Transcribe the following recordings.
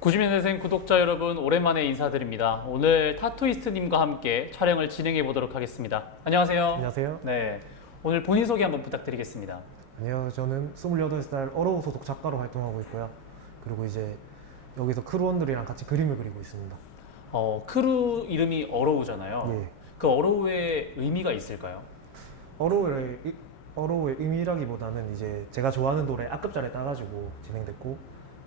90년대생 구독자 여러분 오랜만에 인사드립니다. 오늘 타투이스트님과 함께 촬영을 진행해 보도록 하겠습니다. 안녕하세요. 안녕하세요. 네, 오늘 본인 소개 한번 부탁드리겠습니다. 안녕하세요. 저는 28살 어로우 소속 작가로 활동하고 있고요. 그리고 이제 여기서 크루원들이랑 같이 그림을 그리고 있습니다. 어, 크루 이름이 어로우잖아요. 예. 그 어로우의 의미가 있을까요? 어로우의 의- 어로우의 의미라기보다는 이제 제가 좋아하는 노래 악급자를 따가지고 진행됐고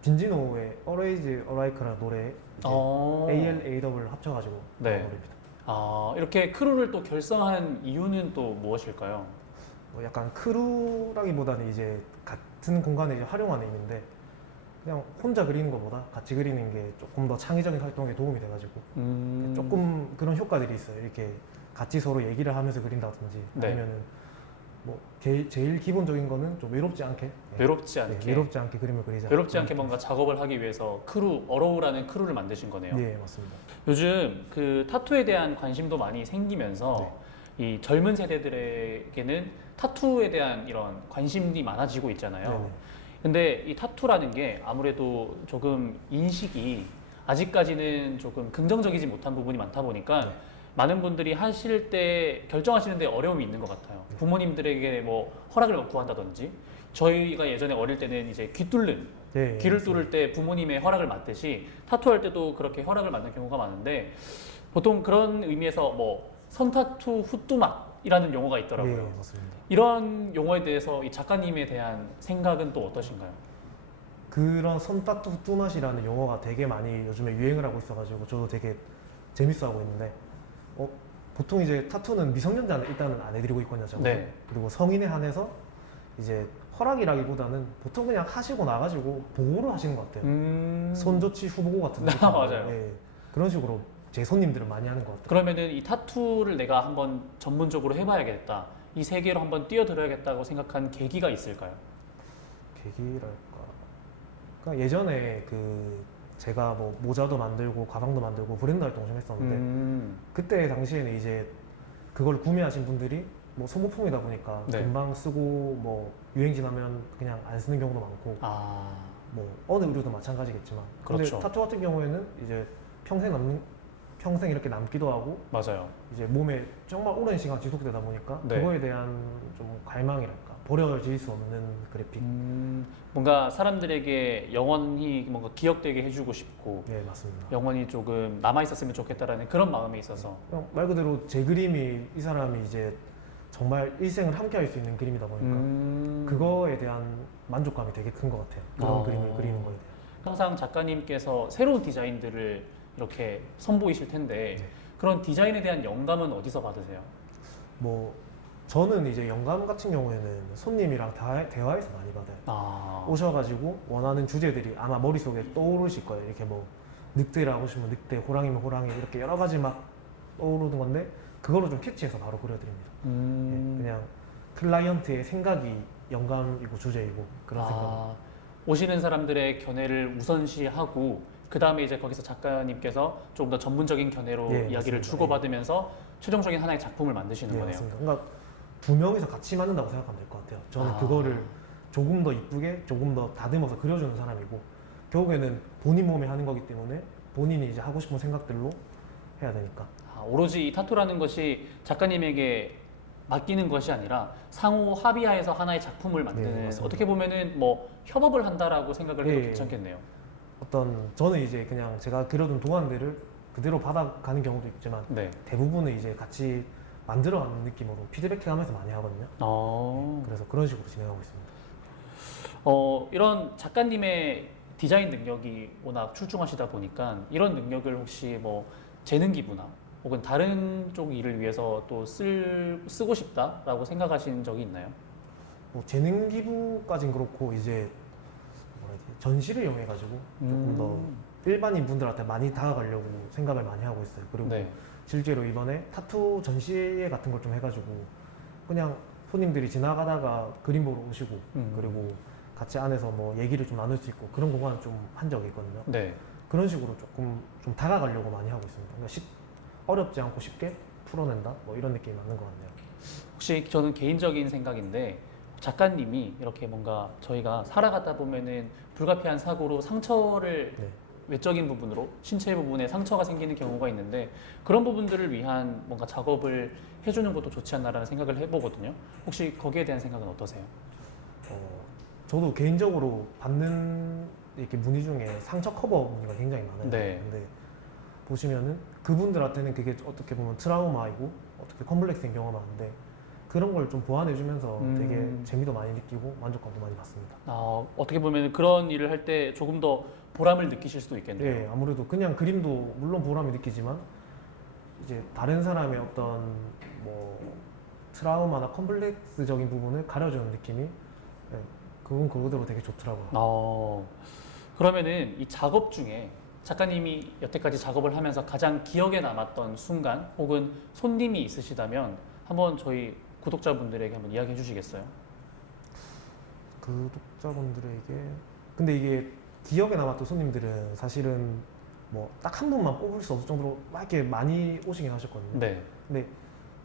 딘지노의 Always Alike라는 노래 이제 어, AL AW를 합쳐가지고 네. 나온 노래입니다. 아, 이렇게 크루를 또 결성하는 이유는 또 무엇일까요? 뭐 약간 크루라기보다는 이제 같은 공간에 이제 활용하는 의미인데 그냥 혼자 그리는 것보다 같이 그리는 게 조금 더 창의적인 활동에 도움이 돼가지고 음, 조금 그런 효과들이 있어요. 이렇게 같이 서로 얘기를 하면서 그린다든지 네. 아니면은 뭐 제, 제일 기본적인 거는 좀 외롭지 않게 네. 외롭지 네, 않게 외롭지 않게 그림을 그리자. 외롭지 않게 뭔가 작업을 하기 위해서 크루 어로우라는 크루를 만드신 거네요. 네 맞습니다. 요즘 그 타투에 대한 관심도 많이 생기면서 네. 이 젊은 세대들에게는 타투에 대한 이런 관심이 많아지고 있잖아요. 네네. 근데 이 타투라는 게 아무래도 조금 인식이 아직까지는 조금 긍정적이지 못한 부분이 많다 보니까 네. 많은 분들이 하실 때 결정하시는데 어려움이 있는 것 같아요. 네. 부모님들에게 뭐 허락을 구한다든지 저희가 예전에 어릴 때는 이제 귀 뚫는 네, 귀를. 뚫을 때 부모님의 허락을 받듯이 타투할 때도 그렇게 허락을 받는 경우가 많은데 보통 그런 의미에서 뭐 선타투 후뚜막이라는 용어가 있더라고요. 네 맞습니다. 이런 용어에 대해서 이 작가님에 대한 생각은 또 어떠신가요? 그런 선타투 후뚜맛이라는 용어가 되게 많이 요즘에 유행을 하고 있어가지고 저도 되게 재밌어 하고 있는데 어, 보통 이제 타투는 미성년자는 일단은 안 해드리고 있거든요. 저는. 네. 그리고 성인에 한해서 이제 허락이라기보다는 보통 그냥 하시고 나가지고 보호를 하시는 것 같아요. 음... 손 좋지 후보고 같은 아. 맞아요. 예, 그런 식으로 제 손님들은 많이 하는 것 같아요. 그러면은 이 타투를 내가 한번 전문적으로 해봐야겠다. 이 세계로 한번 뛰어들어야겠다고 생각한 계기가 있을까요? 계기랄까. 그러니까 예전에 그 제가 뭐 모자도 만들고 가방도 만들고 브랜드 활동 좀 했었는데 음... 그때 당시에는 이제 그걸 구매하신 분들이 뭐 소모품이다 보니까 네. 금방 쓰고 뭐 유행 지나면 그냥 안 쓰는 경우도 많고 아... 뭐 어느 의류도 마찬가지겠지만 근데 그렇죠. 타투 같은 경우에는 이제 평생 남는 평생 이렇게 남기도 하고 맞아요. 이제 몸에 정말 오랜 시간 지속되다 보니까 네. 그거에 대한 좀 갈망이랄까 버려질 수 없는 그래픽. 음... 뭔가 사람들에게 영원히 뭔가 기억되게 해주고 싶고 네 맞습니다. 영원히 조금 남아 있었으면 좋겠다라는 그런 마음이 있어서. 그냥 말 그대로 제 그림이 이 사람이 이제 정말 일생을 함께 할 수 있는 그림이다 보니까 음... 그거에 대한 만족감이 되게 큰 것 같아요. 그런 아. 그림을 그리는 거에 대한. 항상 작가님께서 새로운 디자인들을 이렇게 선보이실 텐데 네. 그런 디자인에 대한 영감은 어디서 받으세요? 뭐 저는 이제 영감 같은 경우에는 손님이랑 다- 대화해서 많이 받아요. 아, 오셔가지고 원하는 주제들이 아마 머릿속에 떠오르실 거예요. 이렇게 뭐 늑대를 하고 싶으면 늑대 호랑이면 호랑이 이렇게 여러 가지 막 떠오르는 건데 그거를 좀 캐치해서 바로 그려드립니다. 음... 예, 그냥 클라이언트의 생각이 영감이고 주제이고 그런 생각 아, 오시는 사람들의 견해를 우선시하고 그 다음에 이제 거기서 작가님께서 조금 더 전문적인 견해로 예, 이야기를 맞습니다. 주고받으면서 최종적인 하나의 작품을 만드시는 네, 거네요. 맞습니다. 그러니까 두 명이서 같이 만든다고 생각하면 될 것 같아요. 저는 아. 그거를 조금 더 이쁘게, 조금 더 다듬어서 그려주는 사람이고 결국에는 본인 몸에 하는 거기 때문에 본인이 이제 하고 싶은 생각들로 해야 되니까. 아, 오로지 이 타투라는 것이 작가님에게 맡기는 것이 아니라 상호 합의하에서 하나의 작품을 만드는 네, 맞습니다. 어떻게 보면은 뭐 협업을 한다라고 생각을 해도 예, 예. 괜찮겠네요. 어떤 저는 이제 그냥 제가 그려둔 도안들을 그대로 받아가는 경우도 있지만 네. 대부분은 이제 같이 만들어가는 느낌으로 피드백해가면서 많이 하거든요. 어, 그래서 그런 식으로 진행하고 있습니다. 어, 이런 작가님의 디자인 능력이 워낙 출중하시다 보니까 이런 능력을 혹시 뭐 재능 기부나 혹은 다른 쪽 일을 위해서 또 쓸, 쓰고 싶다라고 생각하신 적이 있나요? 뭐 재능 기부까진 그렇고 이제 뭐라 해야 되지? 전시를 이용해 가지고 조금 더 음. 일반인 분들한테 많이 다가가려고 생각을 많이 하고 있어요. 그리고 네. 실제로 이번에 타투 전시회 같은 걸 좀 해가지고 그냥 손님들이 지나가다가 그림 보러 오시고 음. 그리고 같이 안에서 뭐 얘기를 좀 나눌 수 있고 그런 공간을 좀 한 적이 있거든요. 네. 그런 식으로 조금 좀 다가가려고 많이 하고 있습니다. 그러니까 쉽- 어렵지 않고 쉽게 풀어낸다 뭐 이런 느낌이 맞는 것 같네요. 혹시 저는 개인적인 생각인데 작가님이 이렇게 뭔가 저희가 살아가다 보면은 불가피한 사고로 상처를 네. 외적인 부분으로 신체 부분에 상처가 생기는 경우가 있는데 그런 부분들을 위한 뭔가 작업을 해주는 것도 좋지 않나라는 생각을 해보거든요. 혹시 거기에 대한 생각은 어떠세요? 어, 저도 개인적으로 받는 이렇게 문의 중에 상처 커버 문의가 굉장히 많아요. 네. 근데 보시면은 그분들한테는 그게 어떻게 보면 트라우마이고 어떻게 컴플렉스인 경우가 많은데 그런 걸 좀 보완해주면서 음. 되게 재미도 많이 느끼고 만족감도 많이 받습니다. 아, 어떻게 보면 그런 일을 할 때 조금 더 보람을 느끼실 수도 있겠네요. 네, 아무래도 그냥 그림도 물론 보람이 느끼지만 이제 다른 사람의 어떤 뭐 트라우마나 컴플렉스적인 부분을 가려주는 느낌이 네, 그건 그거대로 되게 좋더라고요. 어, 그러면은 이 작업 중에 작가님이 여태까지 작업을 하면서 가장 기억에 남았던 순간 혹은 손님이 있으시다면 한번 저희 구독자분들에게 한번 이야기해 주시겠어요? 구독자분들에게 근데 이게 기억에 남았던 손님들은 사실은 뭐 딱 한 분만 뽑을 수 없을 정도로 막 이렇게 많이 오시긴 하셨거든요. 네. 근데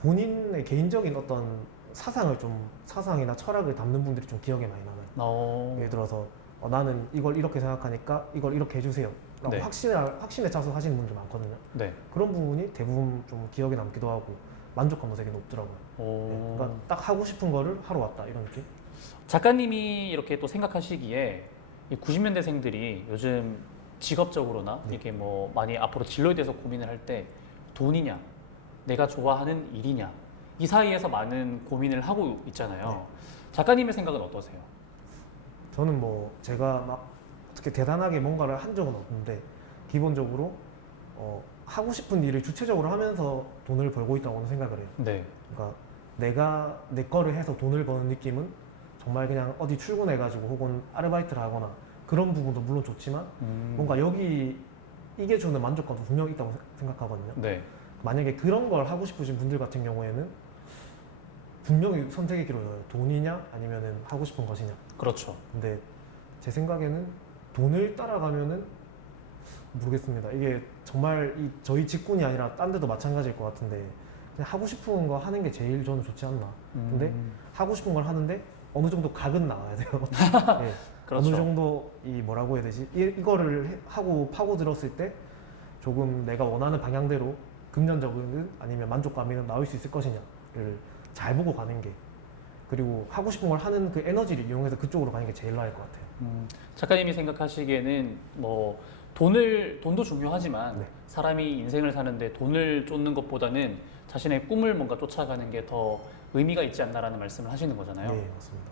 본인의 개인적인 어떤 사상을 좀 사상이나 철학을 담는 분들이 좀 기억에 많이 남아요. 어, 예를 들어서 어, 나는 이걸 이렇게 생각하니까 이걸 이렇게 해주세요. 라고 네. 확신에 확신에 차서 하시는 분들 많거든요. 네. 그런 부분이 대부분 좀 기억에 남기도 하고 만족감도 되게 높더라고요. 네, 오. 그러니까 딱 하고 싶은 거를 하러 왔다 이런 느낌. 작가님이 이렇게 또 생각하시기에 이 90년대생들이 요즘 직업적으로나 네. 이게 뭐 많이 앞으로 진로에 대해서 고민을 할 때 돈이냐, 내가 좋아하는 일이냐 이 사이에서 많은 고민을 하고 있잖아요. 네. 작가님의 생각은 어떠세요? 저는 뭐 제가 막 어떻게 대단하게 뭔가를 한 적은 없는데 기본적으로 어, 하고 싶은 일을 주체적으로 하면서 돈을 벌고 있다고는 생각을 해요. 네. 그러니까 내가 내 거를 해서 돈을 버는 느낌은 정말 그냥 어디 출근해가지고 혹은 아르바이트를 하거나 그런 부분도 물론 좋지만 음, 뭔가 여기 이게 주는 만족감도 분명히 있다고 생각하거든요. 네. 만약에 그런 걸 하고 싶으신 분들 같은 경우에는 분명히 선택의 길을. 돈이냐 아니면은 하고 싶은 것이냐. 그렇죠. 근데 제 생각에는 돈을 따라가면은 모르겠습니다. 이게 정말 이 저희 직군이 아니라 딴 데도 마찬가지일 것 같은데 그냥 하고 싶은 거 하는 게 제일 저는 좋지 않나. 근데 음, 하고 싶은 걸 하는데 어느 정도 각은 나와야 돼요. 예, 그렇죠. 어느 정도 이 뭐라고 해야 되지? 이, 이거를 해- 하고 파고 들었을 때 조금 내가 원하는 방향대로 금전적인 아니면 만족감이 나올 수 있을 것이냐를 잘 보고 가는 게 그리고 하고 싶은 걸 하는 그 에너지를 이용해서 그쪽으로 가는 게 제일 나을 것 같아요. 음, 작가님이 생각하시기에는 뭐 돈을 돈도 중요하지만 네. 사람이 인생을 사는데 돈을 쫓는 것보다는 자신의 꿈을 뭔가 쫓아가는 게 더 의미가 있지 않나라는 말씀을 하시는 거잖아요. 네, 맞습니다.